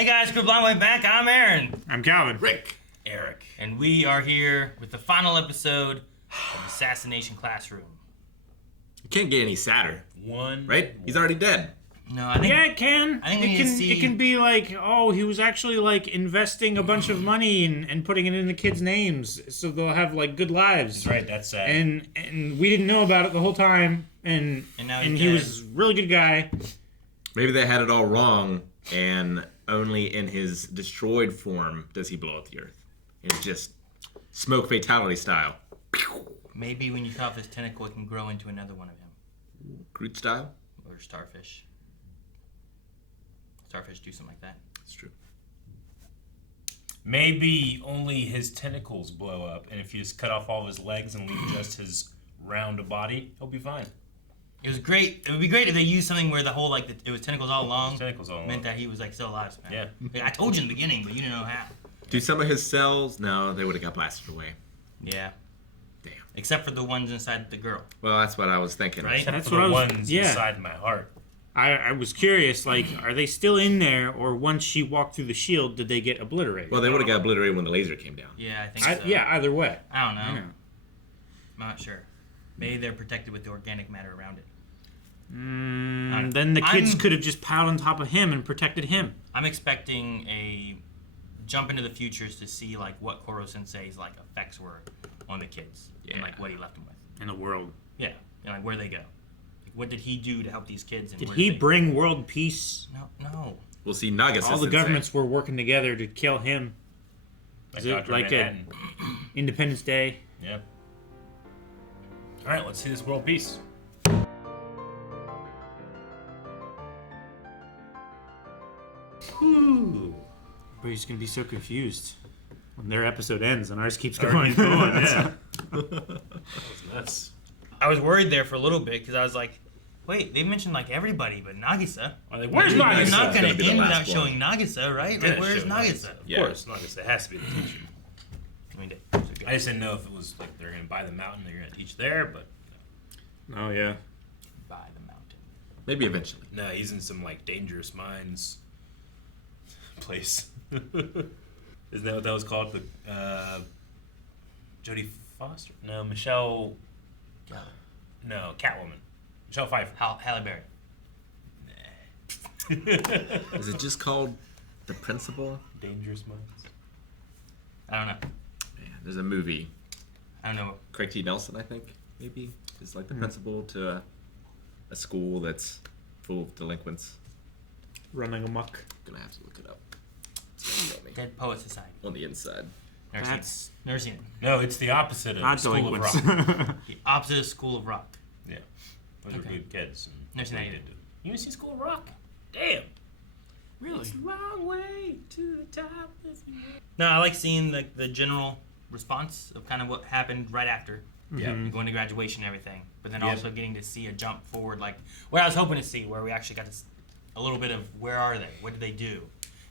Hey guys, Group Long Way Back. I'm Aaron. I'm Calvin. Rick. Eric. And we are here with the final episode of Assassination Classroom. It can't get any sadder, One. right? He's already dead. No, I think... Yeah, it can. I think we need to see... It can be like, oh, he was actually like investing a bunch of money and putting it in the kids' names so they'll have like good lives. That's right, that's sad. And we didn't know about it the whole time, and now he was a really good guy. Maybe they had it all wrong, and only in his destroyed form does he blow up the earth. It's just smoke fatality style. Maybe when you cut off his tentacle, it can grow into another one of him. Groot style? Or starfish. Starfish do something like that. That's true. Maybe only his tentacles blow up, and if you just cut off all of his legs and leave just his round body, he'll be fine. It was great. It would be great if they used something where the whole, like, it was tentacles all along. Tentacles all meant along. that he was, like, still alive. Man. Yeah. Like, I told you in the beginning, but you didn't know how. Do some of his cells? No, they would have got blasted away. Yeah. Damn. Except for the ones inside the girl. Well, that's what I was thinking. Right? Except That's for what the I was- ones yeah. inside my heart. I was curious, like, are they still in there, or once she walked through the shield, did they get obliterated? Well, they would have got obliterated when the laser came down. Yeah, I think so. Yeah, either way. I don't know. I know. I'm not sure. Maybe they're protected with the organic matter around it. Then the kids could have just piled on top of him and protected him. I'm expecting a jump into the futures to see like what Koro-sensei's like effects were on the kids and Yeah. like what he left them with. In the world. Yeah, and like where they go. Like, what did he do to help these kids? And Did where he they... bring world peace? No. We'll see Nagisa-sensei. All the governments were working together to kill him. Like Is it Dr. like Manhattan. Independence Day? Yeah. Alright, let's see this world peace. Ooh. Everybody's gonna be so confused when their episode ends and ours keeps Already going. going, yeah. That was nuts. I was worried there for a little bit because I was like, wait, they mentioned like everybody but Nagisa. Are they, where's You're Nagisa? not going gonna be to the end last without one. showing Nagisa, right? Yeah, Like, where's show Nagisa? Of Yeah. course, Nagisa. It has to be the teacher. I mean, I just didn't know if it was like they're going to buy the mountain, they're going to teach there, but Oh yeah. by the mountain. Maybe eventually. no, he's in some like dangerous minds place. Isn't that what that was called? The Jodie Foster? No, Michelle. No, Catwoman. Michelle Pfeiffer. Halle Berry. Is it just called The Principal? Dangerous minds. I don't know. Yeah, there's a movie. I don't know. Craig T. Nelson, I think, maybe, is like the principal to a school that's full of delinquents. Running amok. Gonna have to look it up. It's gonna kill me. Dead Poet Society. On the inside. Never That's seen it. Never seen it. No, it's the opposite of not School of delinquents. Rock. The opposite of School of Rock. Yeah. Those are Okay. good kids. And Never seen that they either. did it. You didn't see School of Rock? Damn. Really? It's a long way to the top. No, I like seeing the general response of kind of what happened right after Yeah. going to graduation and everything, but then Yeah. also getting to see a jump forward, like what I was hoping to see, where we actually got to a little bit of where are they, what did they do.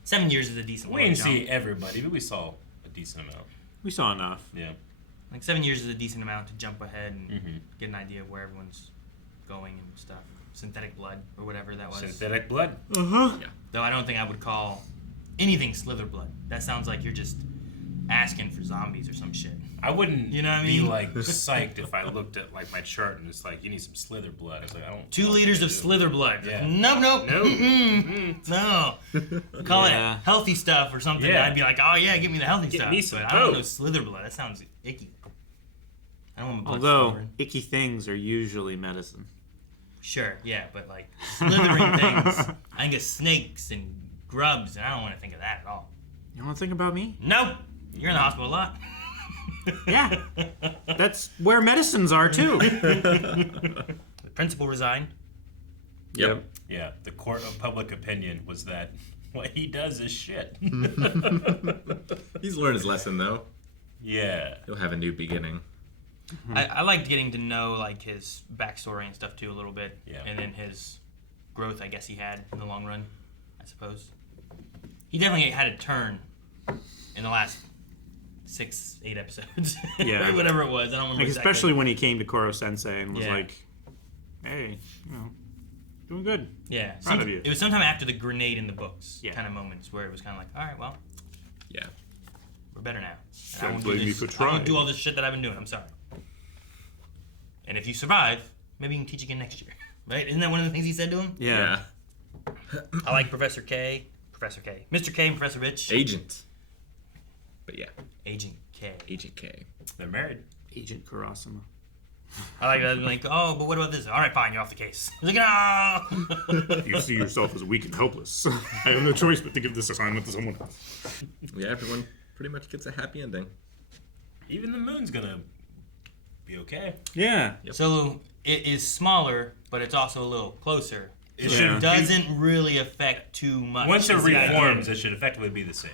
7 years is a decent We way to didn't jump. see everybody, but we saw a decent amount. We saw enough. Yeah. Like 7 years is a decent amount to jump ahead and Mhm. get an idea of where everyone's going and stuff. Synthetic blood or whatever that was. Synthetic blood. Uh-huh. Though I don't think I would call anything slither blood. That sounds like you're just asking for zombies or some shit. I wouldn't You know what I be mean? like psyched if I looked at like my chart and it's like you need some slither blood. I was like, I don't. 2 liters of slither blood. Yeah. Nope. No. Mm-mm. No. Call Yeah. it healthy stuff or something. Yeah. I'd be like, oh yeah, give me the healthy Get stuff. me some But I don't know Coke. slither blood. That sounds icky. I don't want my blood Although slithering. icky things are usually medicine. Sure, yeah, but like slithering things, I think of snakes and grubs, and I don't want to think of that at all. You want to think about me? Nope. You're in the hospital a lot. Yeah. That's where medicines are too. The principal resigned. Yep. Yeah. The court of public opinion was that what he does is shit. He's learned his lesson, though. Yeah. He'll have a new beginning. I liked getting to know like his backstory and stuff too a little bit, Yeah. and then his growth I guess he had in the long run, I suppose. He definitely had a turn in the last 6-8 episodes. Yeah. Whatever it was. I don't remember Like exactly. especially when he came to Koro Sensei and was Yeah. like, "Hey, you know, Doing good. Yeah. Proud of you. It was sometime after the grenade in the books Yeah. kind of moments where it was kind of like, all right, well, Yeah. we're better now. And Don't won't blame do me this- for I won't trying. do all this shit that I've been doing. I'm sorry. And if you survive, maybe you can teach again next year. Right? Isn't that one of the things he said to him? Yeah. I like Mr. K, Mr. K and Professor Rich. Agent. But yeah, Agent K. Agent K. They're married. Agent Karasuma. I like that. Like, oh, but what about this? All right, fine, you're off the case. He's like, no. You see yourself as weak and helpless. I have no choice but to give this assignment to someone else. Yeah, everyone pretty much gets a happy ending. Even the moon's gonna be okay. Yeah. So it is smaller, but it's also a little closer. It Yeah. should Doesn't really affect too much. Once it is the idea. reforms, it should effectively be the same.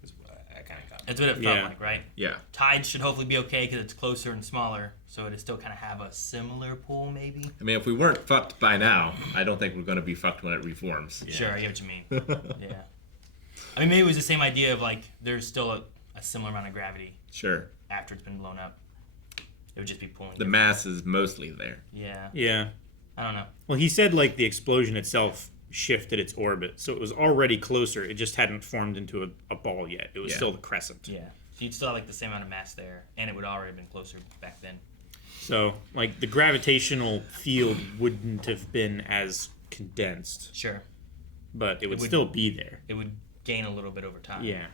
That's what I kind of got. That's what it felt Yeah. like, right? Yeah. Tides should hopefully be okay because it's closer and smaller, so it'd still kind of have a similar pool, maybe. I mean, if we weren't fucked by now, I don't think we're going to be fucked when it reforms. Yeah. Sure, I get what you mean. Yeah. I mean, maybe it was the same idea of like there's still a similar amount of gravity Sure. after it's been blown up. It would just be pulling. The mass is mostly there. Yeah. Yeah. I don't know. Well, he said like the explosion itself shifted its orbit, so it was already closer. It just hadn't formed into a ball yet. It was Yeah. still the crescent. Yeah. So you'd still have like the same amount of mass there, and it would already have been closer back then. So like the gravitational field wouldn't have been as condensed, Sure. but it would would- still be there. It would gain a little bit over time. Yeah.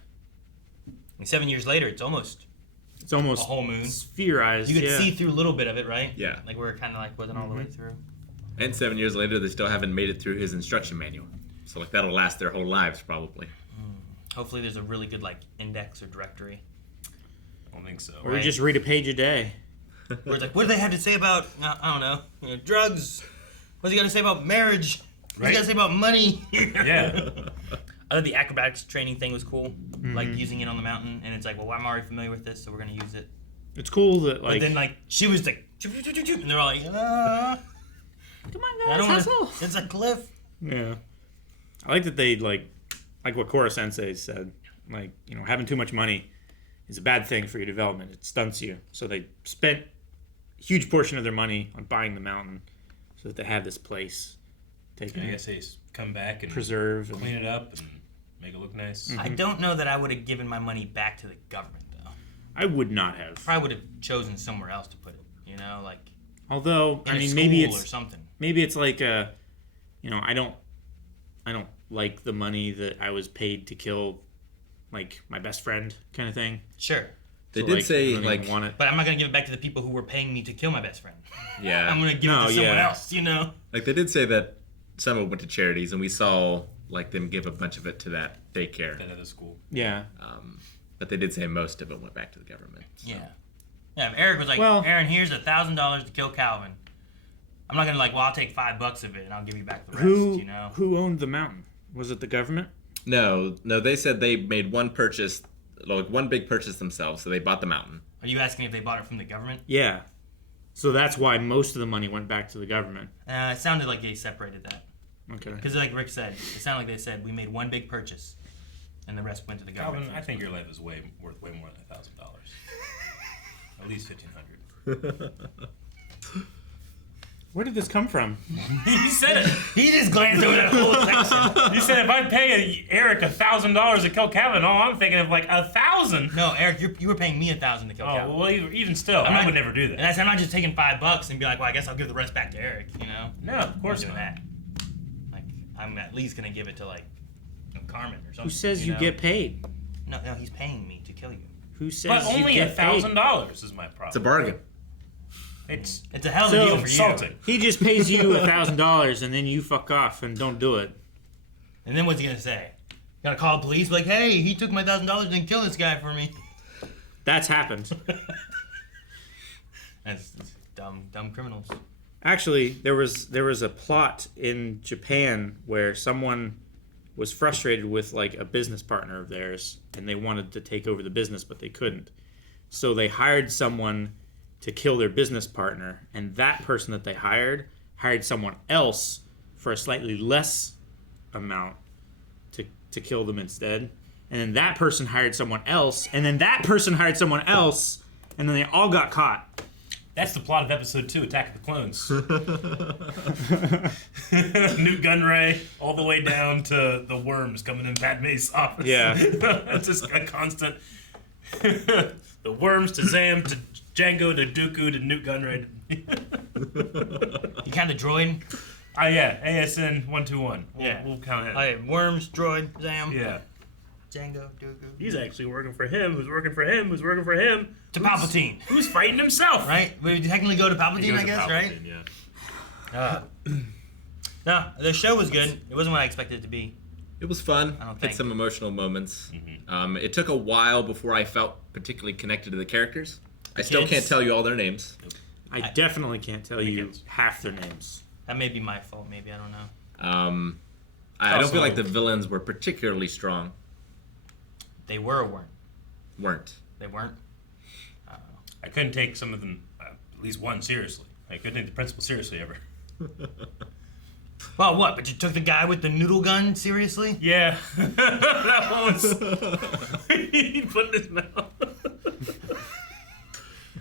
And 7 years later, it's almost It's almost a whole moon. spherized. You could yeah. see through a little bit of it, right? Yeah. Like where it kind of like wasn't all the way through. And 7 years later, they still haven't made it through his instruction manual. So, like, that'll last their whole lives, probably. Hopefully, there's a really good like index or directory I don't think so. Or you just read a page a day. where it's like, what do they have to say about I don't know, drugs? What's he got to say about marriage? What's Right. he got to say about money? Yeah. I thought the acrobatics training thing was cool, like using it on the mountain, and it's like, well, I'm already familiar with this, so we're gonna use it. It's cool that But like then like she was like, and they're all like, come on I guys, don't hustle. want. It's a cliff. Yeah. I like that they like what Kora-sensei said, like, you know, having too much money is a bad thing for your development. It stunts you. So they spent a huge portion of their money on buying the mountain so that they have this place taken I guess they come back and preserve and clean it up and make it look nice. I don't know that I would have given my money back to the government though. I would not have. Probably would have chosen somewhere else to put it. You know, like Although in I a mean school maybe or it's something. like a, you know, I don't like the money that I was paid to kill like my best friend kind of thing. Sure, They So, did like, say, I don't even like, want it. but I'm not gonna give it back to the people who were paying me to kill my best friend. I'm yeah. gonna give it No, to someone yeah. else. You know. Like, they did say that some of it went to charities, and we saw, like, them give a bunch of it to that daycare. That other school. Yeah. But they did say most of it went back to the government. So. Yeah. Yeah. If Eric was like, Well- Aaron, here's $1,000 to kill Calvin. I'm not gonna like, well, I'll take $5 of it and I'll give you back the rest. Who You know. who owned the mountain? Was it the government? No, they said they made one purchase, like, one big purchase themselves, so they bought the mountain. Are you asking if they bought it from the government? Yeah. So that's why most of the money went back to the government. It sounded like they separated that. Okay. Because like Rick said, it sounded like they said we made one big purchase, and the rest went to the government. Calvin, I think your life is worth way more than $1,000. At least $1,500. Where did this come from? He said it. He just glanced over that whole section. He said if I pay Eric $1,000 to kill Calvin, all I'm thinking of like 1,000. No, Eric, you were paying me $1,000 to kill Calvin. Oh well, even still, I would never do And that. I said I'm not just taking $5 and be like, well, I guess I'll give the rest back to Eric. You know? No, of I'm course not doing not. that. Like I'm at least gonna give it to like Carmen or something. Who says you know? get paid? No, he's paying me to kill you. Who says But you only get paid? $1,000 is my problem. It's a bargain. It's It's a hell of a So deal for you. insulting. He just pays you $1,000 and then you fuck off and don't do it. And then what's he gonna say? Gotta call the police, like, hey, he took my $1,000 and killed this guy for me. That's happened. That's dumb criminals. Actually, there was a plot in Japan where someone was frustrated with like a business partner of theirs and they wanted to take over the business but they couldn't. So they hired someone to kill their business partner, and that person that they hired someone else for a slightly less amount to kill them instead. And then that person hired someone else, and then that person hired someone else, and then they all got caught. That's the plot of episode 2, Attack of the Clones. Newt Gunray, all the way down to the worms coming in Padme's office. Yeah. It's just a constant. The worms to Zam to Django to Dooku to Newt Gunray. You count the droid? Yeah, ASN 121. Yeah. We'll count it. Okay, worms, droid, Zam, Yeah. Django, Dooku. He's actually working for him, who's working for him, who's working for him. To Palpatine, Who's fighting himself? right? We technically go to He Palpatine, goes I to guess, right? Palpatine, Yeah. No, the show was good. It wasn't what I expected it to be. It was fun. I don't Had think. some emotional moments. It took a while before I felt particularly connected to the characters. I still kids? can't tell you all their names. I definitely can't tell you kids. half their names. That may be my fault. Maybe I don't know. I don't Also- feel like the villains were particularly strong. They were or weren't. Weren't. They weren't. I couldn't take some of them, at least one, seriously. I couldn't take the principal seriously ever. Well, what? But you took the guy with the noodle gun seriously? Yeah. That one was. He put in his mouth.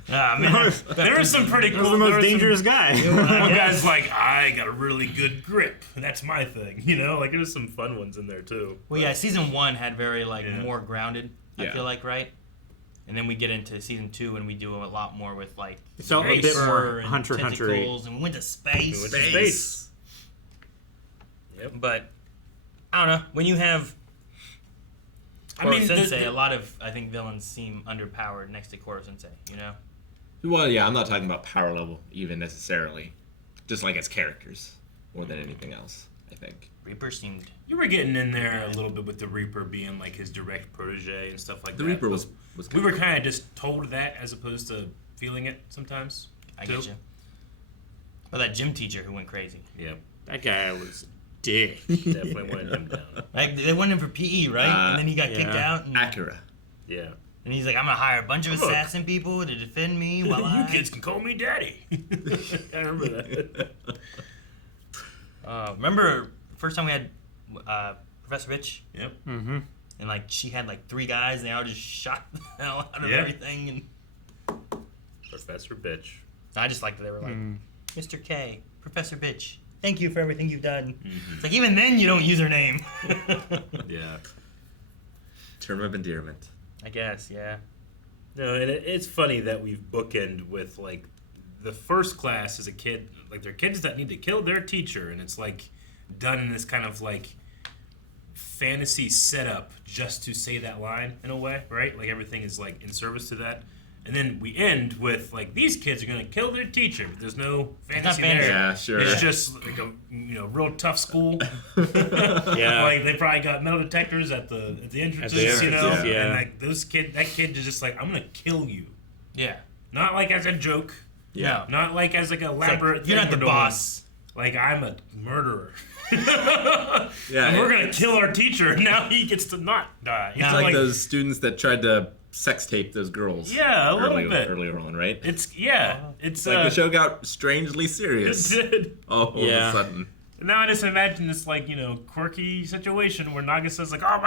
Ah, man. There was some pretty That cool. was the there most was some- dangerous guy. One guy's like, I got a really good grip, and that's my thing. You know, like there's some fun ones in there too. Well, yeah, season 1 had very, like, Yeah. more grounded, I Yeah. feel like, right? And then we get into season 2 and we do a lot more with, like, It felt a bit Racer more and Hunter x Hunter-y. tentacles and went to space. We went to space. Yep. But, I don't know. When you have I mean, Koro-sensei, a lot of, I think, villains seem underpowered next to Koro-sensei, you know? Well, yeah, I'm not talking about power level even necessarily. Just like as characters more than anything else, I think. Reaper seemed... you were getting in there a little bit with the Reaper being like his direct protege and stuff like The that. Reaper was We good. were kind of just told that as opposed to feeling it sometimes. I too. get you. Well, that gym teacher who went crazy. Yeah, That guy was a dick. definitely wanted him down. Like, they went in for PE, right? And then he got kicked yeah. out. And, Acura. Yeah. and he's like, I'm going to hire a bunch of Look. assassin people to defend me while You I... kids can call me daddy. I remember that. Remember the first time we had Professor Rich? Yep. Mm-hmm. And, like, she had, like, 3 guys, and they all just shot the hell out of Yeah. everything. And Professor Bitch. I just liked that they were like, Mm. Mr. K, Professor Bitch, thank you for everything you've done. It's like, even then, you don't use her name. Yeah. Term of endearment. I guess, yeah. No, and it's funny that we've bookend with like the first class is a kid, like they're kids that need to kill their teacher, and it's like done in this kind of like fantasy setup just to say that line in a way, right? Like everything is like in service to that. And then we end with like these kids are gonna kill their teacher. But there's no fantasy fantasy. there. Yeah, sure. It's just like a real tough school. Yeah. Like they probably got metal detectors at the entrances, entrance, you know. yeah. And like that kid is just like, I'm gonna kill you. Yeah. Not like as a joke. Yeah. Not like as like an elaborate. Like, you're not thing the we're doing. boss. Like I'm a murderer. Yeah, And we're it- gonna kill our teacher. And now he gets to not die. Yeah, It's like those students that tried to sex tape those girls. Yeah, a little bit. Earlier on, right? It's It's like the show got strangely serious It did. all of Yeah. a sudden. And now I just imagine this like quirky situation where Nagasa's like, oh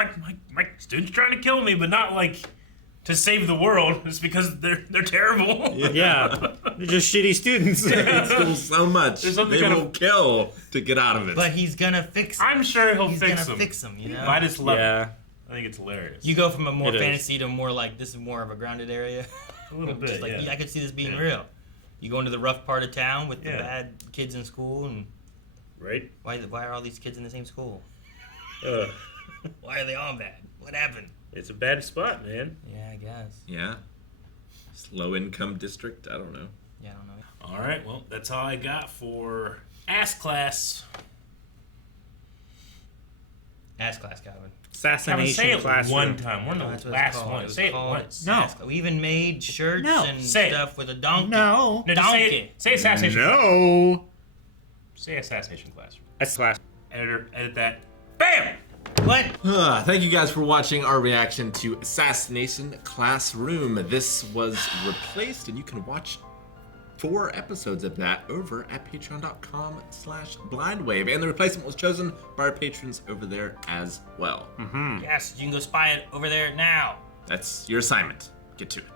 my student's trying to kill me, but not like to save the world. It's because they're terrible. Yeah. They're just shitty students. School so much. There's something They kind will of- kill to get out of it. But he's gonna fix I'm sure he'll He's fix gonna them. fix them, you know? I just love it. Yeah. I think it's hilarious. You go from a more It is. fantasy to more like, this is more of a grounded area. a little bit, Just like, yeah. I could see this being Yeah. real. You go into the rough part of town with the Yeah. bad kids in school, and Right? why are all these kids in the same school? Uh, Why are they all bad? What happened? it's a bad spot, man. Yeah, I guess. yeah. Low income district. I don't know. Yeah, I don't know. All right, well, that's all I got for Ass Class. Ass class, Calvin. Kevin, Assassination say it classroom. one time. We're That's the what it's last called. one. was Say it called once. No. Ass- We even made shirts No. and Say it. stuff with a donkey. No. No, just say Donkey. it. Say Assassination. No. Say Assassination Classroom. That's class. Editor, edit that. Bam! What? Thank you guys for watching our reaction to Assassination Classroom. This was replaced, and you can watch 4 episodes of that over at patreon.com/blindwave. And the replacement was chosen by our patrons over there as well. Yes, you can go spy it over there now. That's your assignment. Get to it.